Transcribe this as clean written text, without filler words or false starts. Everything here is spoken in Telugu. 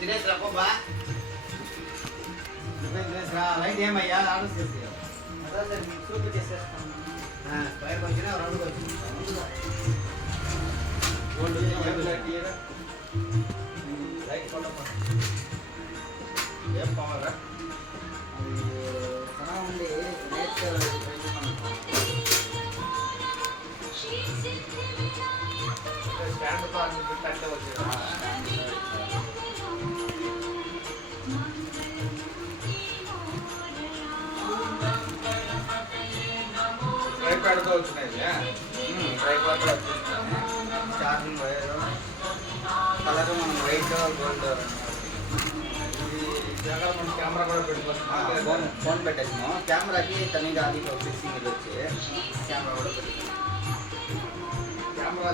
తినేసి రాబా లైట్ ఏమయ్యా ఆర్డర్ చేసి అదే సూప్ చేసేస్తాను బయటకు వచ్చినా రెండు లైట్ కొట్ట ఏం కావాలా ఉంది స్టాండ్తో అన్ని పెట్టే వచ్చేది ట్రైపాడ్తో వచ్చినాయి ట్రైపాడ్లో చార్జింగ్ వైర్ కలర్ మనం వైట్ గోల్డ్ మనం కెమెరా కూడా పెట్టుకోవచ్చు ఫోన్ పెట్టేసాము కెమెరాకి తనగా అది ఫిక్సింగ్ ఇది వచ్చి కెమెరా కూడా పెట్టుకున్నాం కెమెరా